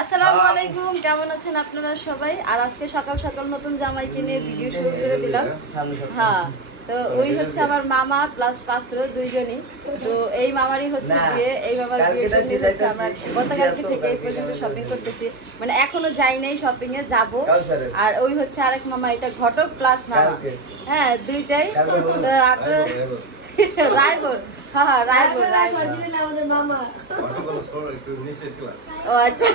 আসসালামু আলাইকুম, কেমন আছেন আপনারা সবাই? আর আজকে সকাল সকাল নতুন জামাইকে নিয়ে ভিডিও শুরু করে দিলাম। হ্যাঁ, তো ওই হচ্ছে আমার মামা প্লাস পাত্র দুইজনই। তো এই মামারই হচ্ছে বিয়ে, এই মামার বিয়ের জন্য হচ্ছে আমরা গতকালকে থেকে এই পর্যন্ত শপিং করতেছি, মানে এখনো যাই নাই শপিং এ, যাব। আর ওই হচ্ছে আরেক মামা, এটা ঘটক প্লাস মামা, হ্যাঁ দুইটাই। তো আপনার রায়পুর, হ্যাঁ রায়পুর আমাদের মামা। ও আচ্ছা,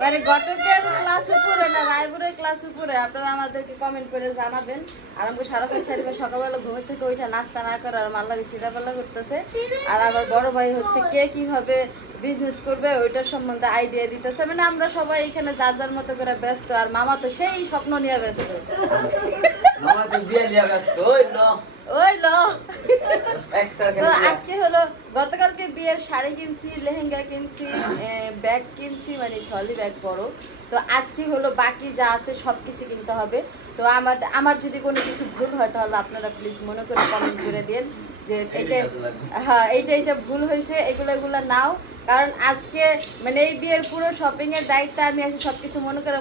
মানে ঘটকের ক্লাস উপরে না রায়পুরের ক্লাস উপরে? আপনারা আমাদেরকে কমেন্ট করে জানাবেন। আর আমাকে সারাক্ষণ সারিবার সকালবেলা ঘুমের থেকে ওইটা নাস্তা না করে আর মাল্লাকে ছিটাপাল্লা করতেছে। আর আমার বড় ভাই হচ্ছে কে কিভাবে বিজনেস করবে ওইটার সম্বন্ধে আইডিয়া দিতেছে। মানে আমরা সবাই এখানে যার যার মতো করে ব্যস্ত, আর মামা তো সেই স্বপ্ন নিয়ে ব্যস্ত। আজকে হলো গতকালকে বিয়ের শাড়ি কিনছি, লেহেঙ্গা কিনছি, ব্যাগ কিনছি, মানে ট্রলি ব্যাগ বড়। তো আজকে হলো বাকি যা আছে সবকিছু কিনতে হবে। তো আমার যদি কোনো কিছু ভুল হয় তাহলে আপনারা প্লিজ মনে করে কমেন্ট করে দিন যে এইটা, হ্যাঁ এইটা ভুল হয়েছে, এগুলো নাও। কারণ আজকে মানে এই বিয়ের পুরো শপিং এর দায়িত্ব আমি আছি। সবকিছু মনে করে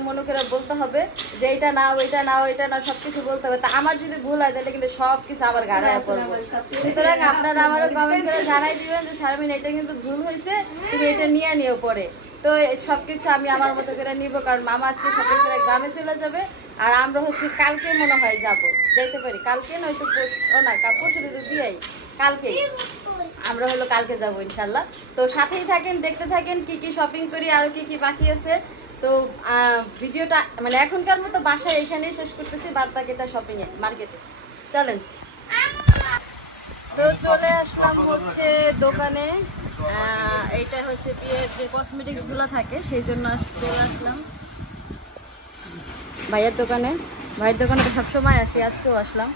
বলতে হবে যে এইটা নাও, এটা নাও, এটা নাও, সবকিছু বলতে হবে। তা আমার যদি ভুল হয় তাহলে কিন্তু সবকিছু আমার গাড়ায় পড়বে। সুতরাং আপনারা আমারও কমেন্ট করে জানাই দিবেন যে শারমিন এটা কিন্তু ভুল হয়েছে, তুমি এটা নিও পরে। তো সবকিছু আমি আমার মতো করে নিব, কারণ মামা আজকে শপিং করে গ্রামে চলে যাবে। আর আমরা হচ্ছে কালকে মনে হয় যাইতে পারি, কালকে নয়তো না পরশু তো বিয়েই, কালকে আমরা হলো কালকে যাবো ইনশাল্লাহ। তো সাথেই থাকেন, দেখতে থাকেন কি কি শপিং করি, আর কি বাকি আছে। তো ভিডিওটা মানে এখনকার মতো বাসায় এখানেই শেষ করতেছি, বাদ বাকিটা শপিং এ মার্কেটে চলেন। তো চলে আসলাম হচ্ছে দোকানে, এইটা হচ্ছে বিয়ের যে কসমেটিক্স গুলো থাকে সেই জন্য চলে আসলাম ভাইয়ের দোকানে। ভাইয়ের দোকানে তো সবসময় আসি, আজকেও আসলাম।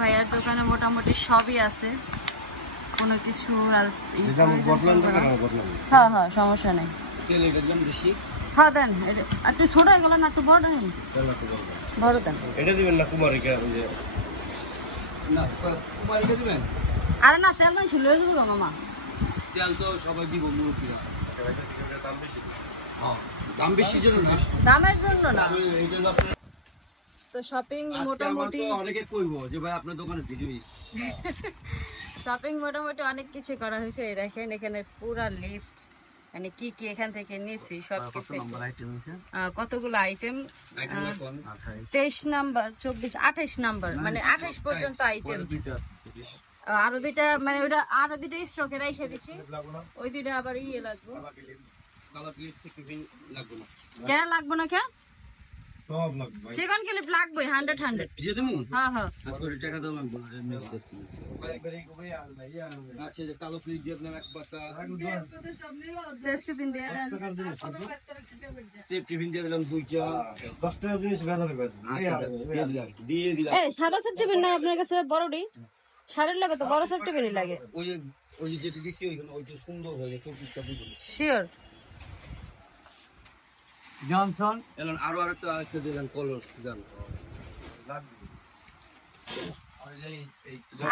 ভাইয়ার দোকানে মোটামুটি সবই আছে, কোনো কিছু আর হ্যাঁ হ্যাঁ সমস্যা নেই। হ্যাঁ দেন, একটু ছোট হয়ে গেল না, একটু বড় দেন, বড় দেন। এটা দিবেন না কুমারীকে? আরে না, তেল নাই ছিল দেবো গো মামা। তেল তো সবাই দিব, মুরব্বীরা। দাম বেশি জন্য না, দামের জন্য না। তো শপিং মোটামুটি অনেকে কইবো যে ভাই আপনার দোকানে ভিডিও শপিং মোটামুটি অনেক কিছু করা হয়েছে। এই দেখেন এখানে পুরা লিস্ট, মানে কি কি এখান থেকে নিয়েছি সবকিছু, কতগুলো আইটেম, 23 নাম্বার 24 28 নাম্বার, মানে 28 পর্যন্ত আইটেম। আরো দুইটা, মানে ওইটা আরো দুইটা স্টকে রেখে দিছি, ওই দুইটা আবার ইয়ে লাগবে। কেন লাগবে না? কেন সেকন্ড ক্লিপ লাগবে 100 দিয়ে দেবো। হ্যাঁ হ্যাঁ টাকা দাও লাগবে। আচ্ছা কালো ক্লিপ দিয়ে দিলাম এক পাতা, সেফটি পিন দিয়ে দেন, সেফটি পিন দিয়ে দিলাম 2টা, 10 টাকা জিনিস বাজারে দিয়ে দিলাম। এই সাদা সেফটি পিন না আপনার কাছে? বড়ডি শাড়ির লাগে তো বড় সেফটি পিনই লাগে। ওই যে যেটা দিছি ওইটা সুন্দর হয়ে 24টা দিবেন শিওর। জনসন এলন আরো আরেকটা দিলেন কলস জান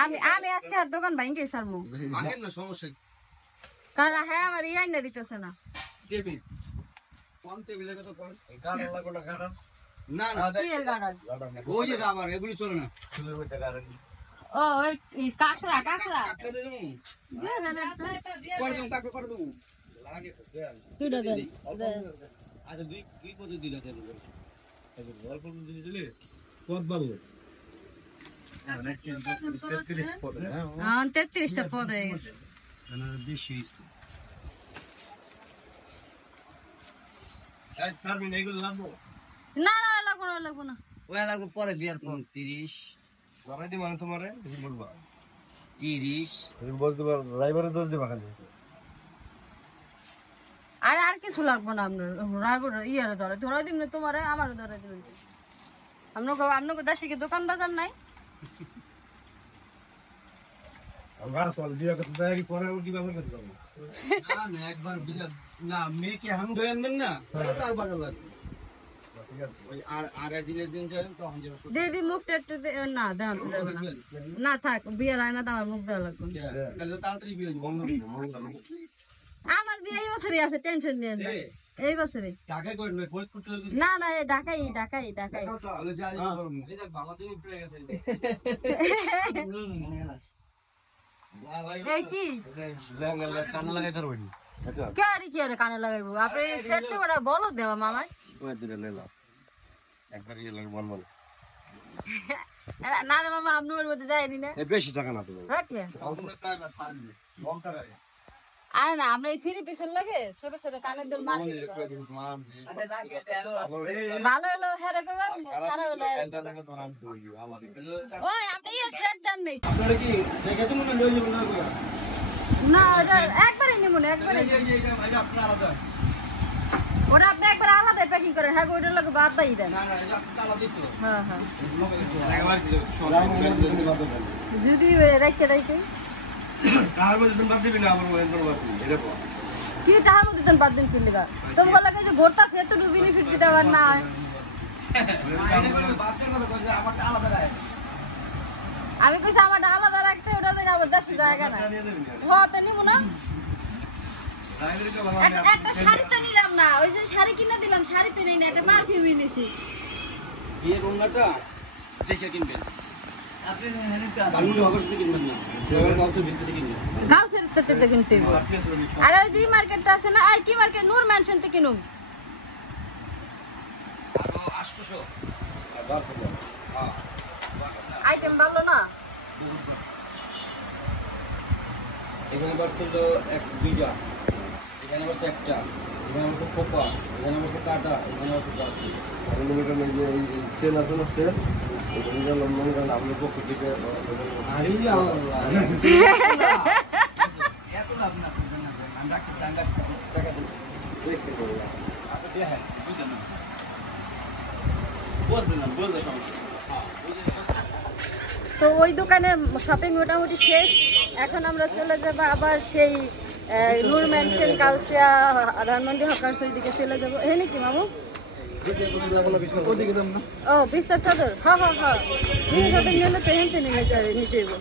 আমি আজকে আর দোকান ভাঙিয়ে সারমু ভাঙেন না, সমস্যা। কারণ হ্যাঁ আমার ইয়াই না দিতেছে না টেবিল, কোন টেবিলের কথা কোন গাড়া লাগো না? গাড়া না না কি এর গাড়া? ওই যে আমার এগুলি চলে না, চলে ওইটা গাড়া। ও ওই কাকড়া দে দেবো, করে দেবো, কাকড়া করে দেবো, লাগে দুইটা দেন। আচ্ছা দুই পদে দিলা দেন, অল্প দিলে দিলে পদ বাড়লো। 33টা পদ হয়ে গেছে, বেশি হয়েছে। না লাগবো না, ওই লাগবো পরে বিয়ার 29 ধরাই দি, মানে তোমারে বলবা 30 বলতে পারো, ড্রাইভারে ধরে দিবা খালি। আর কিছু লাগবো না আপনার, রায়পুর ইয়ারে ধরাই দিন না, তোমারে আমারও ধরাই দিবেন। আপনাকে দেশে কি দোকান বাজার নাই? একবার না মেয়েকে হাম ধরে আনবেন না, আর বাজার লাগবে। আর দিনের দিন তখন দিদি মুখটা একটু না দেওয়া না থাক, বিয়ের আয়না তো আমার মুখ দেওয়া লাগবে। তাড়াতাড়ি বিয়ে আমার এই বছরই আছে, টেনশন নিয়েন না, এই বছরে। না না, ঢাকাই ঢাকাই ঢাকাই। কি কানে লাগাইবো আপনি? সেট বলো দেওয়া মামাই না রে মামা, আপনি ওর মধ্যে যায়নি না, বেশি টাকা না তো। আরে না, আমরা এই থ্রি পিসের লাগে ছোট ছোট কানের দুল মারি ভালো হলো, হেরে করবেন খারাপ হলো। ওই আপনি সেট দেন নেই না, ওটা একবারই নেব না, একবারই ওটা আপনি একবার আলাদা প্যাকিং করেন। হ্যাঁ, ওইটার লোক বাদ দাই দেন। হ্যাঁ হ্যাঁ, যদি রাইখে রাইখে কি টাকার মধ্যে তুমি বাদ দিন কিনলে গা তোমার লাগে যে ভোরটা সে তো ডুবিনি ফিরতে দেওয়ার না। আমি কইছি আমার আলাদা রাখতে, ওটা দিন আবার 10 জায়গা না হতে নিব না। একটা শাড়ি তো নিলাম না, ওই যে শাড়ি কিনে দিলাম, শাড়ি তো নেই না, একটা পারফিউম এনেছি। বিয়ে গঙ্গাটা দেখে কিনবেন আপনি, কিনবেন না গাউসের ভিতরে কিনবেন, গাউসের ভিতরে কিনতে হবে। আর ওই যে মার্কেটটা আছে না, আর কি মার্কেট, নূর ম্যানশন থেকে কিনুম আরো 800 আর 1200। হ্যাঁ, আইটেম ভালো না। এখানে বাড়ছিল 1-2টা, এখানে বাড়ছে একটা, এখানে বাড়ছে খোপা, এখানে বাড়ছে কাটা, এখানে বাড়ছে বাড়ছে। সেল আছে না, সেল আমাদের পক্ষ থেকে তো ওই দোকানের শপিং মোটামুটি শেষ। এখন আমরা চলে যাব আবার সেই নূর ম্যানশন, কাউসিয়া, ধানমন্ডি হকার্স, ওই দিকে চলে যাবো। হে নাকি মামু? ও বিস্তার চাদর, হ্যাঁ হ্যাঁ হ্যাঁ, বিস্তার চাদর নিলে তো হেনতে নিতে হইব।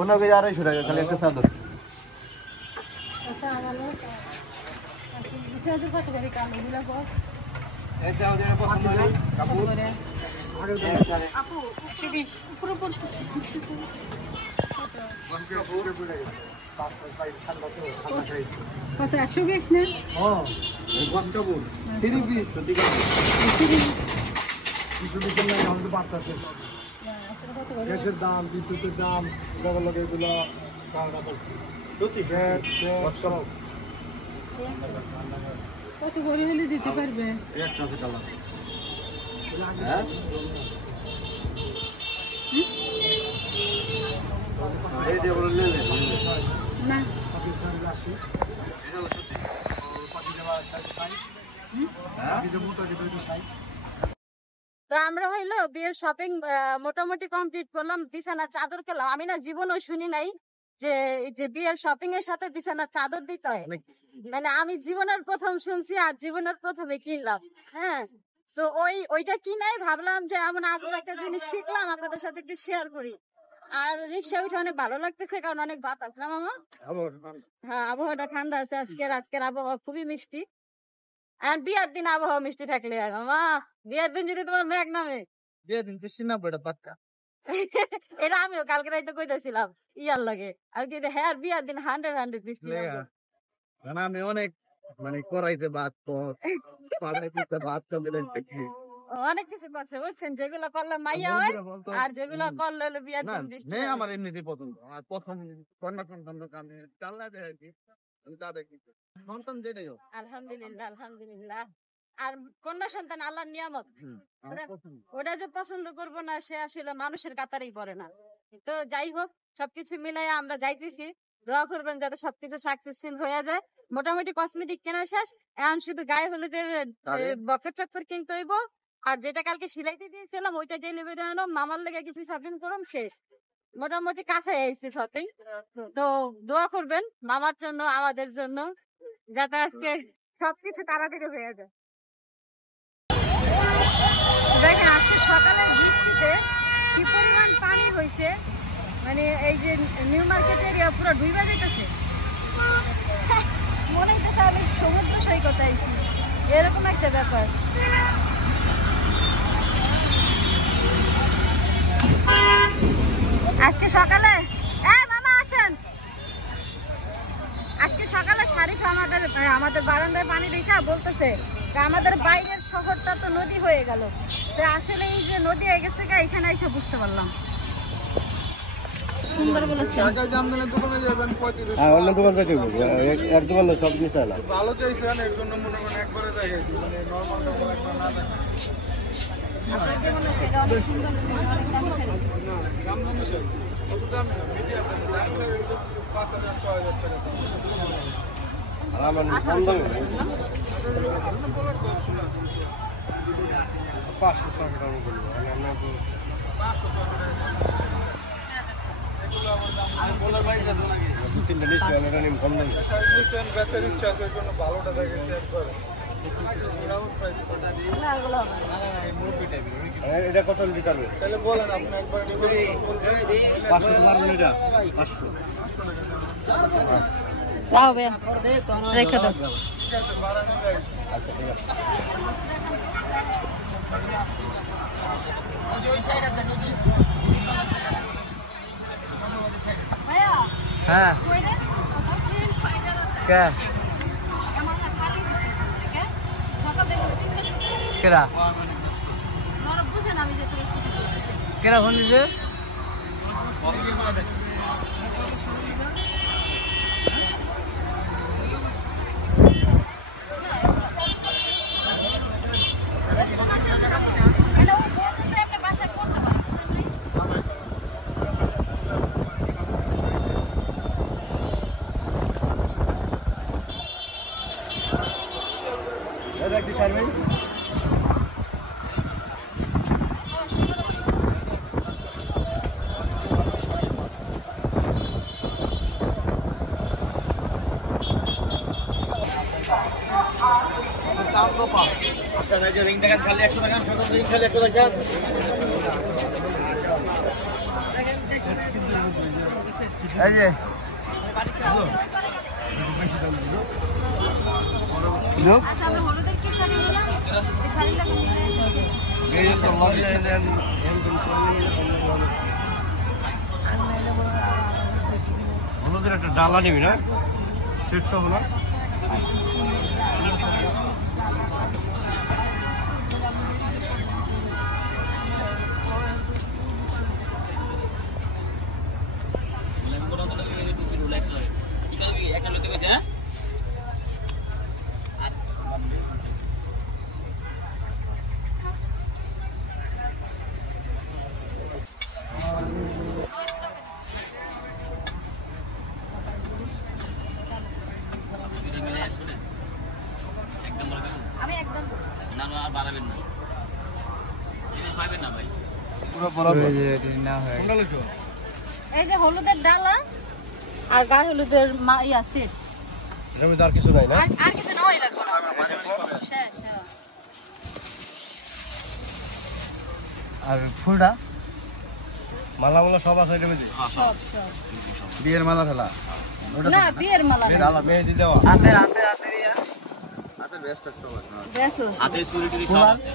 ওনা কে 250 টাকা খালি একটা চাদর। আচ্ছা ভালো। বিস্তার কত করে কালোগুলো গো? এটা ওদের পছন্দ না কাপড় আপু পুরো পড়তেছে কত 120 না? হ্যাঁ, এই বস কাপড় 30 পিস প্রতি কাপড় 20 পিস না, আমাদের বাড়তাছে গ্যাসের দাম, বিদ্যুতের দাম, লগে এগুলো কারণা আছে প্রতি বস কাপড় কত করে হলে দিতে পারবে? একটা আছে কালার। হ্যাঁ, এই যে বলে লে না পাতি সাইজ আসে, এটা হলো সত্যি পাতি দেওয়া সাইজ। হ্যাঁ, এই যে মোটা যে বেবি সাইজ। তো আমরা হইলো বিয়ের শপিং মোটামুটি কমপ্লিট করলাম। বিছানা চাদর কিনলাম, আমি না জীবনও শুনি নাই যে বিয়ের শপিং এর সাথে বিছানা চাদর দিতে হয়, মানে আমি জীবনের প্রথম শুনছি আর জীবনের প্রথমে কিনলাম। হ্যাঁ, তো ওইটা কিনাই ভাবলাম যে এমন আজ একটা জিনিস শিখলাম, আপনাদের সাথে একটু শেয়ার করি। আর রিক্সা উঠে অনেক ভালো লাগতেছে, কারণ অনেক বাতাস না মামা? হ্যাঁ, আবহাওয়াটা ঠান্ডা আছে আজকের আবহাওয়া খুবই মিষ্টি। আর বিয়ের দিন আবহাওয়া মিষ্টি থাকলে হয় মামা, বিয়ের দিন যদি তোমার মেঘ নামে, বিয়ের দিন বৃষ্টি না পড়ে পাক্কা। এটা আমিও কালকে রাইতে কইতেছিলাম ইয়ার লাগে, আমি কিন্তু হ্যাঁ বিয়ের দিন 100 বৃষ্টি নামবে। আমি অনেক মানে করাইতে বাদ পাড়াইতে বাদ অনেক কিছু করছে বুঝছেন, যেগুলো করলে মাইয়া হয় আর যেগুলো করলে হলো বিয়ের দিন বৃষ্টি। আমার এমনিতেই পছন্দ, আর প্রথম কন্যা সন্তান আমি চাল্লা দেখি, আমি তা দেখি সন্তান যেটাই হোক আলহামদুলিল্লাহ আলহামদুলিল্লাহ। আর কন্যা সন্তান আল্লাহর নিয়ামত, ওটা যে পছন্দ করবো না সে আসলে মানুষের কাতারেই পড়ে না। তো যাই হোক, সবকিছু মিলাই আমরা যাইতেছি, দোয়া করবেন যাতে সবকিছু সাকসেসফুল হয়ে যায়। মোটামুটি কসমেটিক কেনা শেষ, এখন শুধু গায়ে হলুদের বকেট চক্কর কিনতে হইব। আর যেটা কালকে সিলাইতে দিয়েছিলাম ওইটা ডেলিভারি আনো, মামার লেগে কিছু শপিং করলাম, শেষ। মোটামুটি কাছে আইছি শপিং। তো দোয়া করবেন মামার জন্য, আমাদের জন্য, যাতে আজকে সবকিছু তাড়াতাড়ি হয়ে যায়। দেখেন আজকে সকালের বৃষ্টিতে কি পরিমাণ পানি হয়েছে, মানে এই যে নিউ মার্কেট এরিয়া পুরো ডুবে যেতেছে। মনে হচ্ছে আমি সমুদ্র সৈকতে আইছি, এরকম একটা ব্যাপার। আজকে সকালে মামা আসেন, আজকে সকালে শারিফা আমাদের বারান্দায় পানি দেখা বলতেছে আমাদের বাইরের শহরটা তো নদী হয়ে গেল। তো আসলে এই যে নদী হয়ে গেছে এখানে এসে বুঝতে পারলাম। সুন্দর বলেছেন। ঢাকা জামদানির দোকানে যাবেন 35। আর অন্য দোকান থেকে এক দোকানে সব কিছু না ভালো চাইছেন এর জন্য মনে করেন একবারে দেখাইছি, মানে নরমাল নরমাল একটা না দেখা। আপনার কি মনে হচ্ছে এটা অনেক সুন্দর, অনেক দামি শাড়ি? না জামদানি শাড়ি কত দাম না, মিডিয়াম দাম, দাম হলো 5000 6000 টাকা দাম। আর আমার কম দামে আপনার বলার অপশন আছে 500 টাকা দাম বলবো আমরা তো 500 টাকা এগুলো আমার দাম আমি বলার বাইরে যাব নাকি 2-3টা নিচে আমরা নিম কম দামে শাড়ি নিছেন বেচার ইচ্ছা আছে এর জন্য ভালোটা দেখাইছি একবারে। রাউন্ড প্রাইস কত? না এগুলো হবে না। এটা কত লিটার হবে? তাহলে বলেন আপনি একবার নিবেন 500 টাকা লাগবে এটা 500 দাও বে রেখে দাও। ঠিক আছে বাড়ানো যায়। আচ্ছা ঠিক আছে। ভাইয়া হ্যাঁ কই রে? কে আমার না শাড়ি বুঝতে কে সকাল থেকে তিন দিন কেরা নরম বুঝেন আমি যে তোর কেরা ফোন দিছে এটা ও বলতেছে আপনি বাসায় করতে পারেন, বুঝছেন ভাই? এটা কি সারবেন ও সুন্দর আছে। দাম তো পাও। আচ্ছা এই যে রিং দেখান খালি 100 টাকা ছোট রিং খালি 100 টাকা এই যে লোক আচ্ছা আমরা হলুদের কি শাড়ি নিলাম? এই শাড়িটা কোন নিয়ে? এই যে তো লগে এলেন হলুদের একটা ডালা নিবি না সেট সহ না আমি একদম না আর বাড়াবেন না পাইবেন না ভাই পুরো বরাবর না হয় কোনটা লইছো এই যে হলুদের ডালা আর গায়ে হলুদের ইয়া সেট। এর মধ্যে আর কিছু নাই না আর কিছু না, ওই রাখো না। শেষ। হ্যাঁ। আর ফুলটা মালা মালা সব আছে এর মধ্যে সব বিয়ের মালা ফেলা না বিয়ের মালা না। ডালা মেহেদি দেওয়া হাতের বেস্ট সব আছে। বেশ হাতে চুরি টুরি সব আছে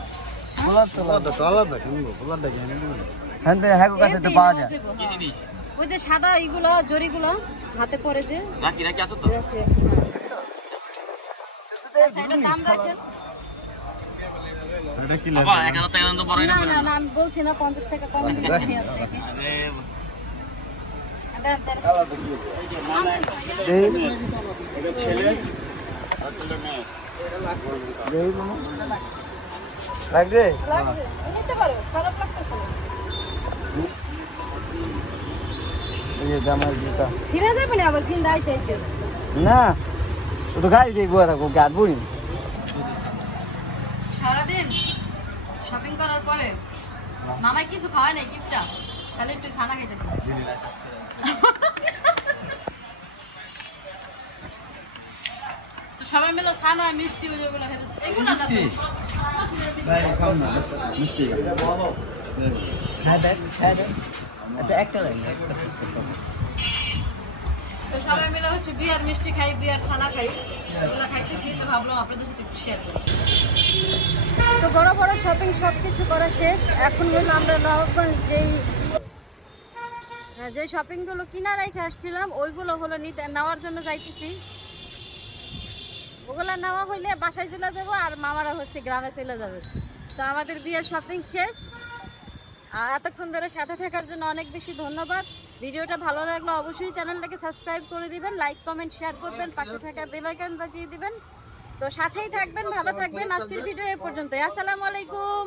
কি জিনিস ওই যে সাদা এইগুলো জরিগুলো হাতে পরে যে রাখি রাখি আছো তো রাখে। আচ্ছা এটা দাম রাখেন। এটা কি বাবা 1000 টাকা তো বড়ই না না না না আমি বলছি না 50 টাকা কম দিবেন আপনি। আরে দেন দেন। লাগবে লাগবে নিতে পারো, খারাপ লাগতেছে না। এই যে জামার জুতা ফিরে যাবে না আবার কিনতে আইতে আইতে। না ও তো গাড়ি দিয়ে বসে থাকো গাড়বো নি সারাদিন শপিং করার পরে মামাই কিছু খাওয়ায় নাই গিফটটা, খালি একটু ছানা খাইতেছে। তো সবাই মিলে ছানা মিষ্টি ওইগুলো খাইতেছে, এগুলো না তো। মিষ্টি হ্যাঁ দেখ আচ্ছা একটা লাইন তো তো সবাই মিলে হচ্ছে বিয়ার মিষ্টি খাই, বিয়ার ছানা খাই, এগুলো খাইতেছি। তো ভাবলাম আপনাদের সাথে একটু শেয়ার করি। তো বড় বড় শপিং সবকিছু করা শেষ। এখন হলো আমরা নবাবগঞ্জ যে শপিংগুলো কিনা রেখে আসছিলাম ওইগুলো হলো নেওয়ার জন্য যাইতেছি। ওগুলো নেওয়া হইলে বাসায় চলে যাবো আর মামারা হচ্ছে গ্রামে চলে যাবে। তো আমাদের বিয়ের শপিং শেষ। আর এতক্ষণ ধরে সাথে থাকার জন্য অনেক বেশি ধন্যবাদ। ভিডিওটা ভালো লাগলে অবশ্যই চ্যানেলটাকে সাবস্ক্রাইব করে দিবেন, লাইক কমেন্ট শেয়ার করবেন, পাশে থাকা বেল আইকন বাজিয়ে দিবেন। তো সাথেই থাকবেন, ভালো থাকবেন। আজকের ভিডিও এ পর্যন্ত। আসসালামু আলাইকুম।